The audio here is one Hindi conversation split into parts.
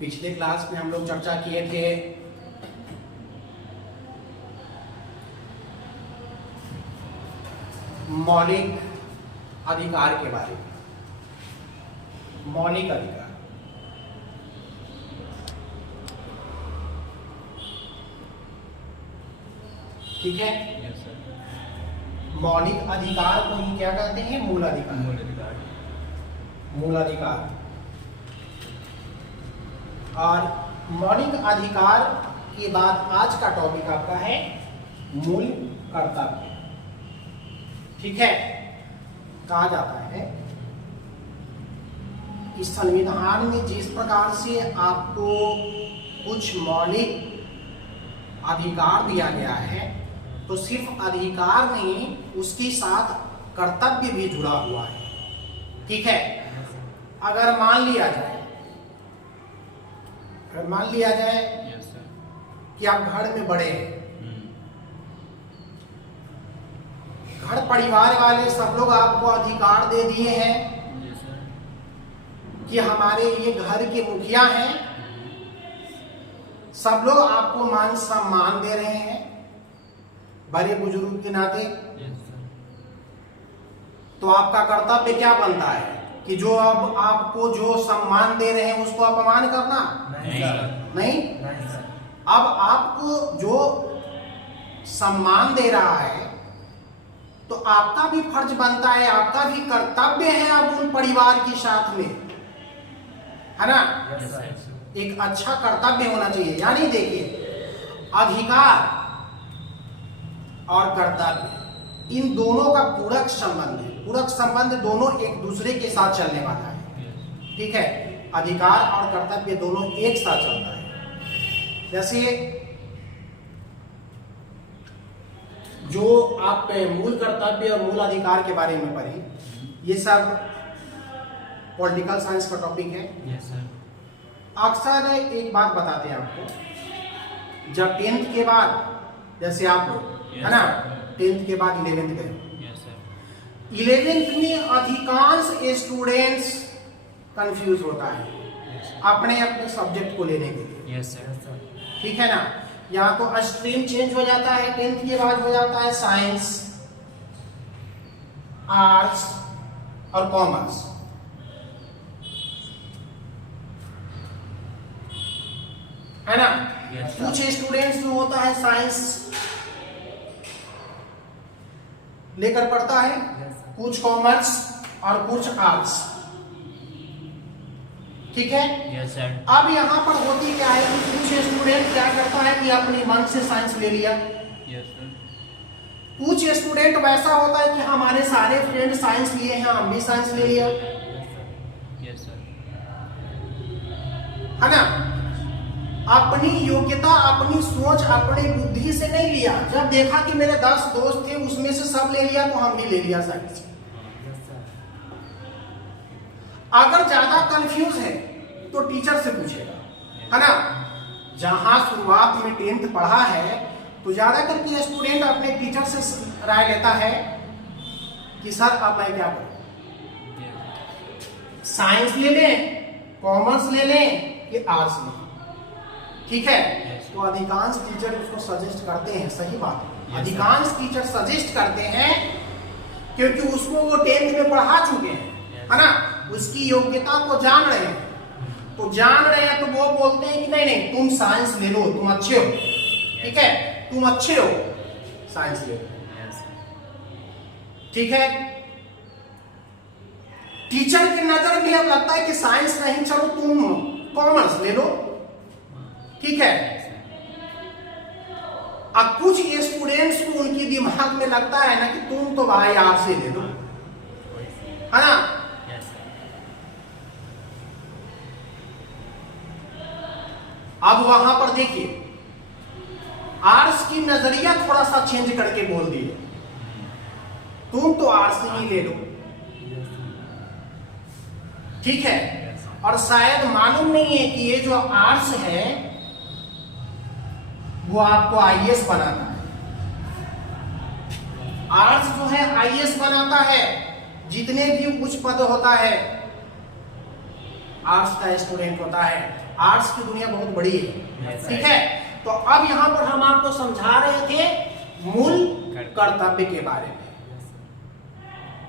पिछले क्लास में हम लोग चर्चा किए थे मौलिक अधिकार के बारे में। मौलिक अधिकार, ठीक है। Yes sir. मौलिक अधिकार को ही क्या कहते हैं? मूल अधिकार। मूल अधिकार। और मौलिक अधिकार के बाद आज का टॉपिक आपका है मूल कर्तव्य। ठीक है। कहा जाता है कि संविधान में जिस प्रकार से आपको कुछ मौलिक अधिकार दिया गया है, तो सिर्फ अधिकार नहीं, उसके साथ कर्तव्य भी जुड़ा हुआ है। ठीक है। अगर मान लिया जाए यस सर। कि आप घर में बड़े हैं, घर परिवार वाले सब लोग आपको अधिकार दे दिए हैं यस सर। कि हमारे ये घर के मुखिया हैं, सब लोग आपको मान सम्मान दे रहे हैं बड़े बुजुर्ग के नाते। Yes sir. तो आपका कर्तव्य क्या बनता है कि जो अब आपको जो सम्मान दे रहे हैं उसको अपमान करना? नहीं सर। नहीं। सर। अब आपको जो सम्मान दे रहा है तो आपका भी फर्ज बनता है, आपका भी कर्तव्य है अब उन परिवार के साथ में, है ना? Yes sir. एक अच्छा कर्तव्य होना चाहिए। यानी देखिए, अधिकार और कर्तव्य इन दोनों का पूरक संबंध है। पूरक संबंध दोनों एक दूसरे के साथ चलने वाला है। ठीक है। अधिकार और कर्तव्य दोनों एक साथ चलता है। जैसे जो आप मूल कर्तव्य और मूल अधिकार के बारे में पढ़े, ये सब पॉलिटिकल साइंस का टॉपिक है। Yes sir. अक्सर एक बात बताते हैं आपको, जब 10th के बाद, जैसे आप लोग है ना, 10th के बाद 11th गए, यस सर। 11th में अधिकांश स्टूडेंट्स कंफ्यूज होता है अपने अपने सब्जेक्ट को लेने के लिए। Yes sir. ठीक है ना। यहाँ तो स्ट्रीम चेंज हो जाता है, 10th के बाद हो जाता है साइंस, आर्ट्स और कॉमर्स। है ना। Yes, sir. कुछ स्टूडेंट्स में होता है साइंस लेकर पढ़ता है, कुछ कॉमर्स और कुछ आर्ट्स। ठीक है। Yes sir. अब यहाँ पर होती क्या है कि कुछ स्टूडेंट क्या करता है कि अपने मन से साइंस ले लिया। Yes sir. कुछ स्टूडेंट वैसा होता है कि हमारे सारे फ्रेंड साइंस लिए हैं, हम भी साइंस ले लिया, यस सर। है ना। अपनी योग्यता, अपनी सोच, अपनी बुद्धि से नहीं लिया। जब देखा कि मेरे 10 दोस्त थे उसमें से सब ले लिया तो हम भी ले लिया साइंस। अगर ज्यादा कंफ्यूज है तो टीचर से पूछेगा, है ना। जहां शुरुआत में 10th पढ़ा है तो ज्यादा करके स्टूडेंट अपने टीचर से राय लेता है कि सर अब मैं क्या करूं, साइंस ले लें, कॉमर्स ले लें कि आर्ट्स ले लें। ठीक है। तो अधिकांश टीचर उसको सजेस्ट करते हैं, सही बात है, अधिकांश टीचर सजेस्ट करते हैं क्योंकि उसको वो 10th में पढ़ा चुके हैं, है ना, उसकी योग्यता को जान रहे हैं। तो जान रहे हैं तो वो बोलते हैं कि नहीं नहीं तुम साइंस ले लो, तुम अच्छे हो, ठीक है, तुम अच्छे हो, साइंस ले लो। ठीक है। टीचर की नजर में अब लगता है कि साइंस नहीं, चलो तुम कॉमर्स ले लो। ठीक है। अब कुछ स्टूडेंट्स को उनकी दिमाग में लगता है ना कि तुम तो भाई आर्ट्स से ले लो, है ना। अब वहां पर देखिए, आर्ट्स की नजरिया थोड़ा सा चेंज करके बोल दिए, तुम तो आर्ट्स ही ले लो। ठीक है। और शायद मालूम नहीं है कि ये जो आर्ट्स है वो आपको आईएएस बनाता है। आर्ट्स जो है आईएएस बनाता है, जितने भी उच्च पद होता है आर्ट्स का स्टूडेंट होता है। आर्ट्स की दुनिया बहुत बड़ी है, ठीक है। तो अब यहाँ पर हम आपको समझा रहे थे मूल कर्तव्य के बारे में,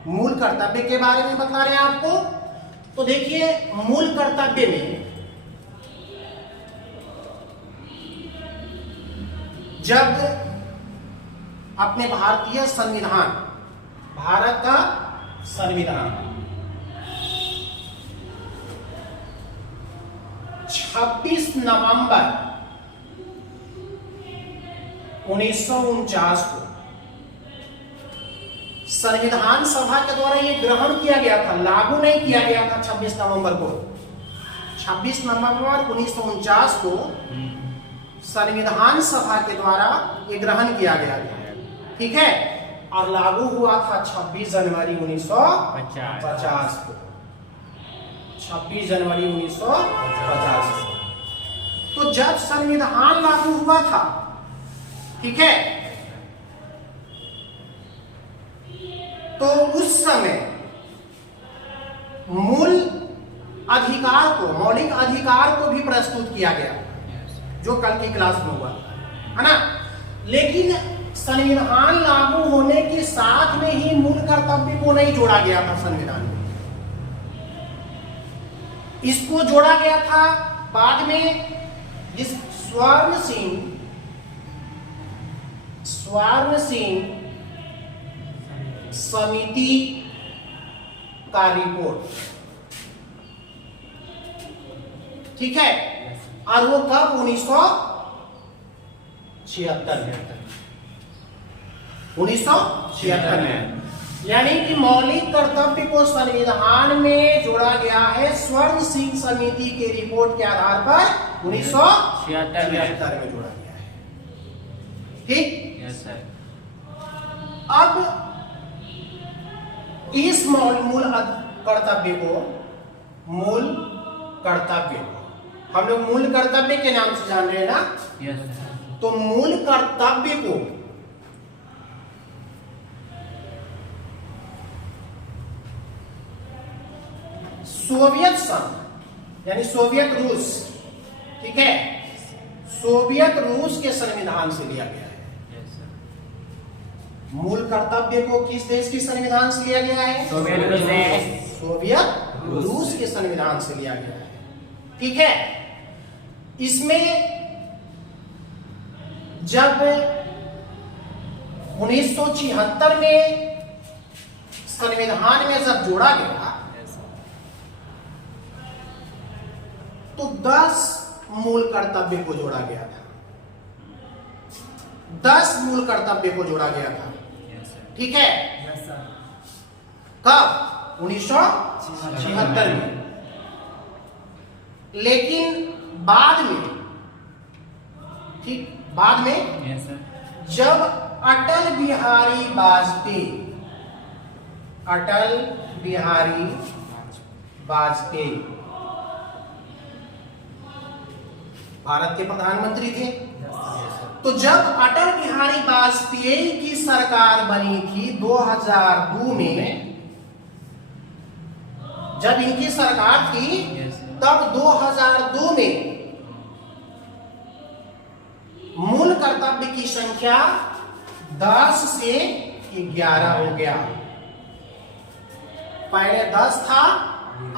मूल कर्तव्य के बारे में बता रहे हैं आपको। तो देखिए मूल कर्तव्य में जब अपने भारतीय संविधान, भारत का संविधान 26 नवंबर 1949 को संविधान सभा के द्वारा यह ग्रहण किया गया था, लागू नहीं किया गया था 26 नवंबर को। 26 नवंबर 1949 को संविधान सभा के द्वारा यह ग्रहण किया गया था, ठीक है। और लागू हुआ था 26 जनवरी 1950 को, 26 जनवरी 1950 को। तो जब संविधान लागू हुआ था, ठीक है, तो उस समय मूल अधिकार को, मौलिक अधिकार को भी प्रस्तुत किया गया, जो कल की क्लास में हुआ है ना। लेकिन संविधान लागू होने के साथ में ही मूल कर्तव्य को नहीं जोड़ा गया था संविधान में, इसको जोड़ा गया था बाद में जिस स्वर्ण सिंह समिति का रिपोर्ट, ठीक है। और वो कब 1976 में, यानी कि मौलिक कर्तव्य को संविधान में जोड़ा गया है स्वर्ण सिंह समिति के रिपोर्ट के आधार पर 1976 में जोड़ा गया है, ठीक। Yes sir. अब इस मूल कर्तव्य को हम लोग मूल कर्तव्य के नाम से जान रहे हैं ना। Yes sir. तो मूल कर्तव्य को सोवियत संघ यानी सोवियत रूस, ठीक है, सोवियत रूस के संविधान से लिया गया है। मूल कर्तव्य को किस देश के संविधान से लिया गया है? सोवियत रूस के संविधान से लिया गया है, ठीक है। इसमें जब 1976 में संविधान में जब जोड़ा गया तो 10 मूल कर्तव्य को जोड़ा गया था, 10 मूल कर्तव्य को जोड़ा गया था, ठीक है। कब? 1976 में। लेकिन बाद में, ठीक, बाद में जब अटल बिहारी वाजपेयी भारत के प्रधानमंत्री थे, तो जब अटल बिहारी वाजपेयी की सरकार बनी थी 2002 में, जब इनकी सरकार थी तब 2002 में मूल कर्तव्य की संख्या 10 से 11 हो गया। पहले 10 था,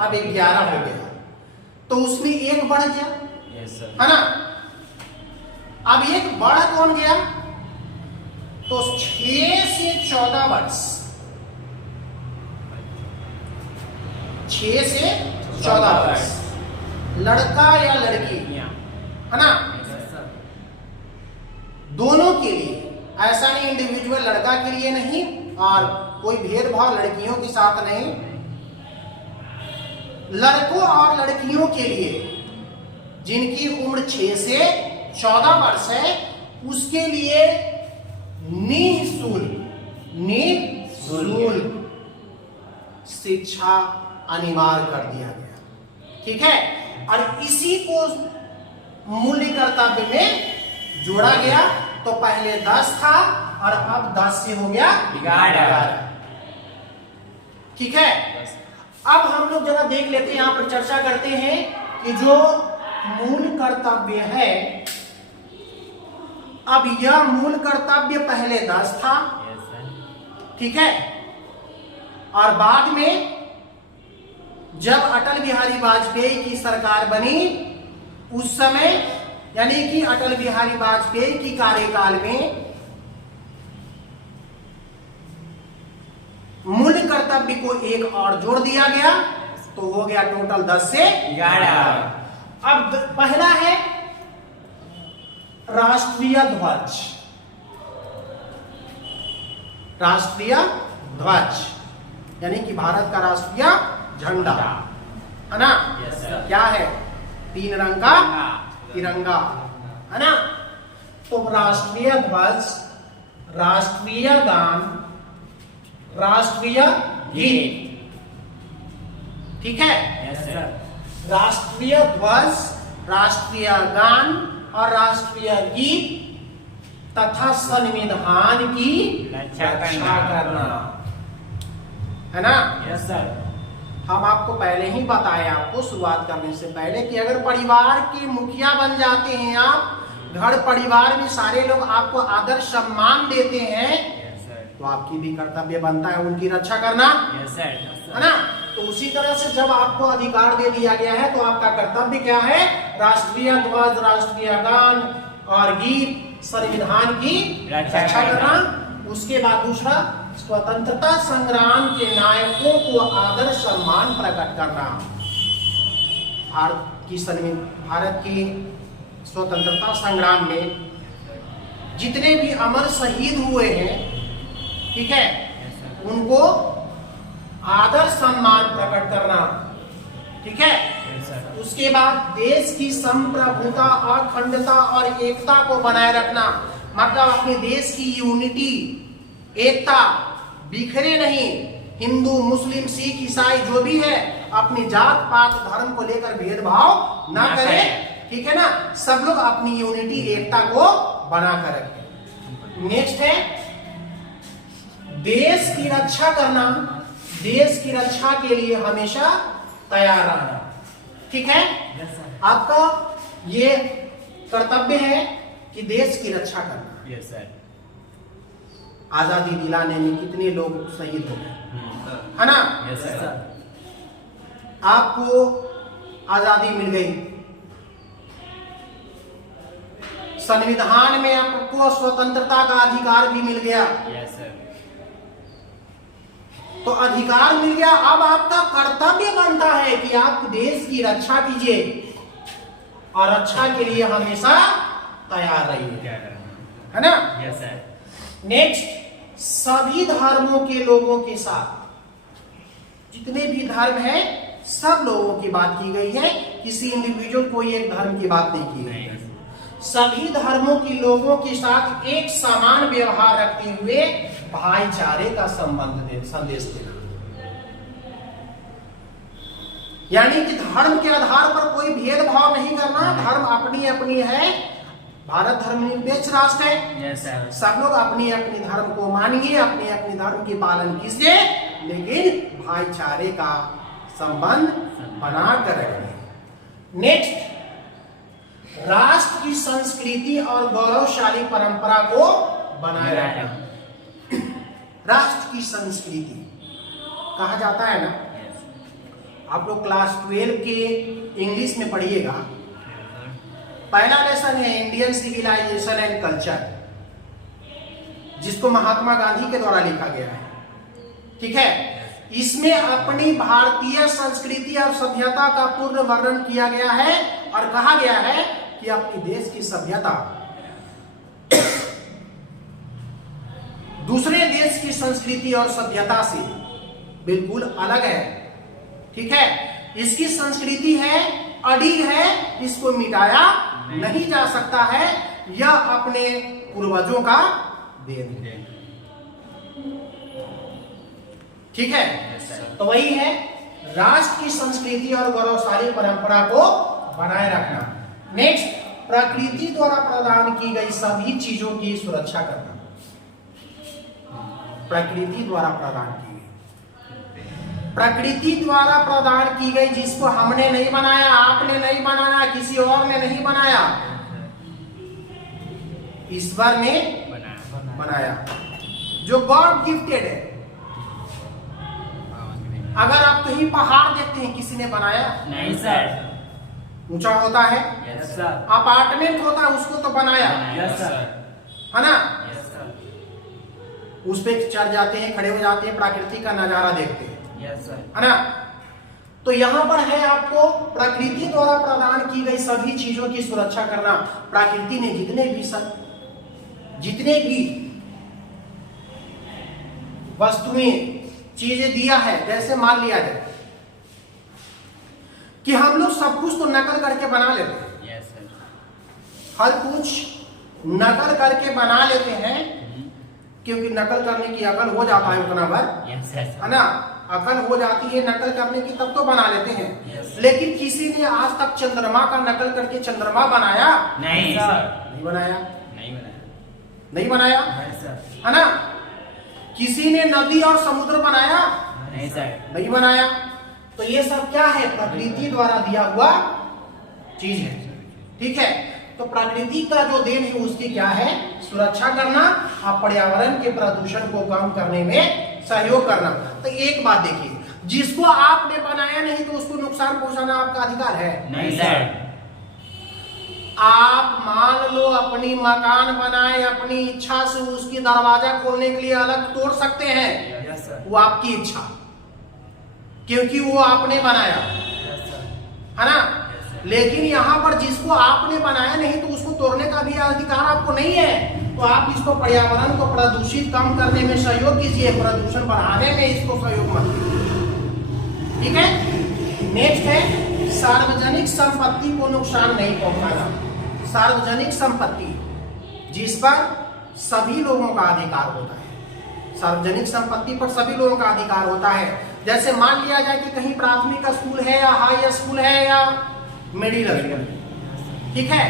अब 11 हो गया, तो उसमें एक बढ़ गया, है ना। अब एक बढ़ कौन गया? तो 6 से 14 वर्ष, 6 से 14 वर्ष लड़का या लड़की, है ना, दोनों के लिए, ऐसा नहीं इंडिविजुअल लड़का के लिए नहीं और कोई भेदभाव लड़कियों के साथ नहीं, लड़कों और लड़कियों के लिए जिनकी उम्र 6 से 14 वर्ष है उसके लिए निःशुल्क शिक्षा अनिवार्य कर दिया गया, ठीक है। और इसी को मूल्य कर्तव्य में जोड़ा गया। तो पहले 10 था और अब 10 से हो गया 11, ठीक है। अब हम लोग जरा देख लेते हैं, यहां पर चर्चा करते हैं कि जो मूल कर्तव्य है। अब यह मूल कर्तव्य पहले 10 था, Yes, sir. ठीक है, और बाद में जब अटल बिहारी वाजपेयी की सरकार बनी उस समय, यानी कि अटल बिहारी वाजपेयी की कार्यकाल में मूल कर्तव्य को एक और जोड़ दिया गया, तो हो गया टोटल 10 से 11। अब पहला है राष्ट्रीय ध्वज। राष्ट्रीय ध्वज यानी कि भारत का राष्ट्रीय झंडा, है ना? Yes, sir. क्या है? 3 रंग का तिरंगा, है ना? तो राष्ट्रीय ध्वज, राष्ट्रीय गान, राष्ट्रीय गीत, ठीक है? Yes, sir. राष्ट्रीय ध्वज, राष्ट्रीय गान और राष्ट्रीय गीत तथा संविधान की रक्षा रक्षा करना, है ना? Yes, sir. हम आपको पहले ही बताए, आपको शुरुआत करने से पहले, कि अगर परिवार के मुखिया बन जाते हैं आप, घर परिवार में सारे लोग आपको आदर सम्मान देते हैं, Yes, sir. तो आपकी भी कर्तव्य बनता है उनकी रक्षा करना, Yes, sir. है ना? तो उसी तरह से जब आपको अधिकार दे दिया गया है तो आपका कर्तव्य क्या है? राष्ट्रीय ध्वज, राष्ट्रीय गान और गीत, संविधान की रक्षा करना। उसके बाद दूसरा, स्वतंत्रता संग्राम के नायकों को आदर सम्मान प्रकट करना। भारत की स्वतंत्रता संग्राम में जितने भी अमर शहीद हुए हैं, ठीक है, उनको आदर सम्मान प्रकट करना, ठीक है। Yes, sir. उसके बाद देश की संप्रभुता, अखंडता और एकता को बनाए रखना, मतलब अपने देश की यूनिटी, एकता, बिखरे नहीं, हिंदू मुस्लिम सिख ईसाई जो भी है अपनी जात पात धर्म को लेकर भेदभाव ना करें, ठीक है ना? सब लोग अपनी यूनिटी, एकता को बना कर रखें। नेक्स्ट है देश की रक्षा करना, देश की रक्षा के लिए हमेशा तैयार रहना, ठीक है। Yes, sir. आपका ये कर्तव्य है कि देश की रक्षा करना। Yes, sir. आजादी दिलाने में कितने लोग शहीद हो गए, है ना? Yes, sir. आपको आजादी मिल गई, संविधान में आपको स्वतंत्रता का अधिकार भी मिल गया, Yes, sir. तो अधिकार मिल गया। अब आपका कर्तव्य बनता है कि आप देश की रक्षा कीजिए और रक्षा के लिए हमेशा तैयार रहिए, क्या करना? है ना? Yes, sir. नेक्स्ट, सभी धर्मों के लोगों के साथ, जितने भी धर्म है सब लोगों की बात की गई है, किसी इंडिविजुअल कोई एक धर्म की बात नहीं की गई है। सभी धर्मों के लोगों के साथ एक समान व्यवहार रखते हुए भाईचारे का संदेश देना, यानी कि धर्म के आधार पर कोई भेदभाव नहीं करना। धर्म अपनी अपनी है, भारत धर्मनिरपेक्ष राष्ट्र है, Yes, sir. सब लोग अपनी अपनी धर्म को मानिए, अपने अपने धर्म के पालन कीजिए, लेकिन भाईचारे का संबंध बना कर रखिए। नेक्स्ट, राष्ट्र की संस्कृति और गौरवशाली परंपरा को बनाए रखना। राष्ट्र की संस्कृति कहा जाता है ना, आप लोग क्लास 12 के इंग्लिश में पढ़िएगा, पहला लेसन है इंडियन सिविलाइजेशन एंड कल्चर, जिसको महात्मा गांधी के द्वारा लिखा गया है, ठीक है। इसमें अपनी भारतीय संस्कृति और सभ्यता का पूर्ण वर्णन किया गया है और कहा गया है कि अपनी देश की सभ्यता दूसरे देश की संस्कृति और सभ्यता से बिल्कुल अलग है, ठीक है। इसकी संस्कृति है, अडिग है, इसको मिटाया नहीं जा सकता है, यह अपने पूर्वजों का देन है, ठीक है। तो वही है, राष्ट्र की संस्कृति और गौरवशाली परंपरा को बनाए रखना। नेक्स्ट, प्रकृति द्वारा प्रदान की गई सभी चीजों की सुरक्षा करना, प्रकृति द्वारा प्रदान की गई प्रकृति द्वारा प्रदान की गई, जिसको हमने नहीं बनाया, आपने नहीं बनाया, किसी और ने नहीं बनाया, ईश्वर ने बनाया, जो गॉड गिफ्टेड है। अगर आप कहीं पहाड़ देखते हैं, किसी ने बनाया? नहीं सर। ऊंचा होता है, यस सर। अपार्टमेंट होता है, उसको तो बनाया, यस सर। है ना? Yes sir. उस पे चढ़ जाते हैं, खड़े हो जाते हैं, प्रकृति का नजारा देखते हैं, यस सर। है ना? तो यहाँ पर है आपको प्रकृति द्वारा प्रदान की गई सभी चीजों की सुरक्षा करना। प्रकृति ने जितने भी वस्तुएं चीजें दिया है, जैसे मान लिया जाए कि हम लोग सब कुछ तो नकल करके बना लेते हैं, यस सर। हर कुछ नकल करके बना लेते हैं, क्योंकि नकल करने की अकल हो जाता है उतना भर, यस सर। है ना? अकल हो जाती है नकल करने की, तब तो बना लेते हैं। Yes. लेकिन किसी ने आज तक चंद्रमा का नकल करके चंद्रमा बनाया? नहीं सर। नहीं बनाया, नहीं बनाया। नहीं बनाया, नहीं सर। है ना? किसी ने नदी और समुद्र बनाया? नहीं सर। नहीं बनाया। तो ये सब क्या है? प्रकृति द्वारा दिया हुआ चीज है, ठीक है? तो प्रकृति का जो देन है उसकी क्या है? सुरक्षा करना और पर्यावरण के प्रदूषण को कम करने में सहयोग करना। तो एक बात देखिए, जिसको आपने बनाया नहीं तो उसको नुकसान पहुंचाना आपका अधिकार है? नहीं सर। आप मान लो अपनी मकान बनाए, अपनी इच्छा से उसकी दरवाजा खोलने के लिए अलग तोड़ सकते हैं, यस सर। वो आपकी इच्छा, क्योंकि वो आपने बनाया, यस सर। है ना? लेकिन यहाँ पर जिसको आपने बनाया नहीं तो उसको तोड़ने का भी अधिकार आपको नहीं है। तो आप इसको पर्यावरण को प्रदूषित कम करने में सहयोग कीजिए, प्रदूषण बढ़ाने में इसको सहयोग मत कीजिए, ठीक है? नेक्स्ट है सार्वजनिक संपत्ति को नुकसान नहीं पहुंचाना। सार्वजनिक संपत्ति जिस पर सभी लोगों का अधिकार होता है, सार्वजनिक संपत्ति पर सभी लोगों का अधिकार होता है। जैसे मान लिया जाए कि कहीं प्राथमिक स्कूल है या हाई स्कूल है या मिडिल स्कूल, ठीक है?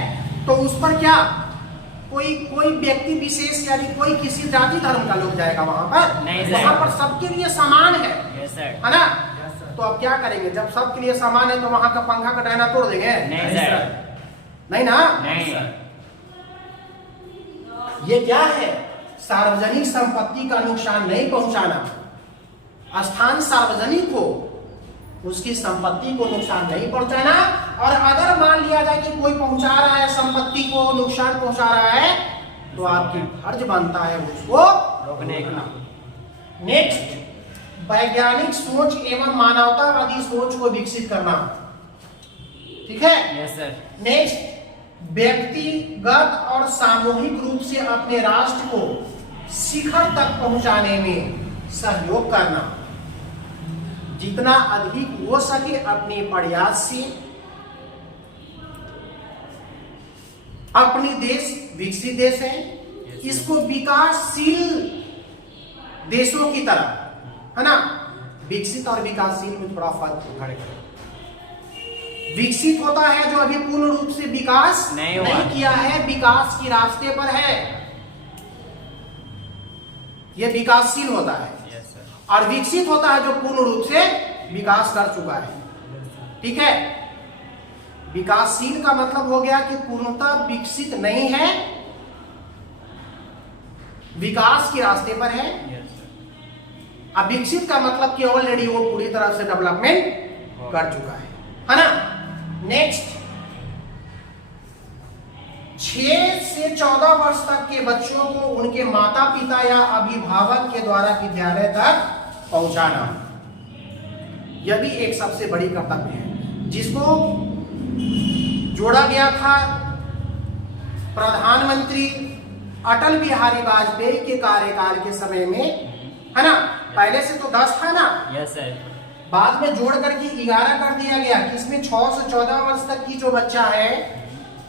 तो उस पर क्या कोई व्यक्ति विशेष यानी कोई किसी जाति धर्म का लोग जाएगा वहां पर? नहीं सर। वहां पर सबके लिए समान है, यस सर। है ना? Yes sir. तो अब क्या करेंगे? जब सबके लिए समान है तो वहां का पंखा का डंडा तोड़ देंगे? नहीं सर। नहीं ना? नहीं सर। ये क्या है? सार्वजनिक संपत्ति का नुकसान नहीं पहुंचाना। स्थान सार्वजनिक हो, उसकी संपत्ति को नुकसान नहीं पहुंचाना। और अगर मान लिया जाए कि कोई पहुंचा रहा है, संपत्ति को नुकसान पहुंचा रहा है, तो आपकी फर्ज बनता है उसको रोकने का। नेक्स्ट, वैज्ञानिक सोच एवं मानवतावादी सोच को विकसित करना, ठीक है? Yes sir. नेक्स्ट, व्यक्तिगत और सामूहिक रूप से अपने राष्ट्र को शिखर तक पहुंचाने में सहयोग करना। जितना अधिक हो सके अपने प्रयास से अपनी देश विकसित देश है, इसको विकासशील देशों की तरह, है ना? विकसित और विकासशील में थोड़ा फर्क खड़े करें। विकसित होता है जो अभी पूर्ण रूप से विकास नहीं किया है, विकास के रास्ते पर है, यह विकासशील होता है। Yes sir. और विकसित होता है जो पूर्ण रूप से विकास कर चुका है, ठीक है? विकासशील का मतलब हो गया कि पूर्णतः विकसित नहीं है, विकास के रास्ते पर है। Yes sir. अब विकसित का मतलब कि ऑलरेडी वो पूरी तरह से डेवलपमेंट कर चुका है ना? नेक्स्ट, 6 से 14 वर्ष तक के बच्चों को उनके माता पिता या अभिभावक के द्वारा विद्यालय तक पहुंचाना, यह भी एक सबसे बड़ी कर्तव्य है, जिसको जोड़ा गया था प्रधानमंत्री अटल बिहारी वाजपेयी के कार्यकाल के समय में, है ना? पहले से तो 10 था ना, यस सर। बाद में जोड़ करके 11 कर दिया गया, किसमें 6 से 14 वर्ष तक की जो बच्चा है,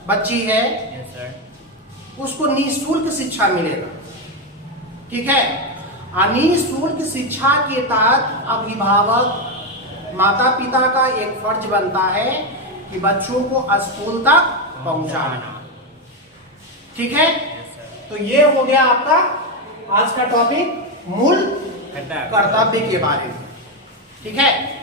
बच्ची है, यस सर, उसको निःशुल्क शिक्षा मिलेगा, ठीक है? निःशुल्क शिक्षा के तहत अभिभावक माता पिता का एक फर्ज बनता है कि बच्चों को स्कूल तक पहुंचाना, ठीक है? Yes sir. तो ये हो गया आपका आज का टॉपिक, मूल कर्तव्य। कर्तव्य के बारे में। ठीक है।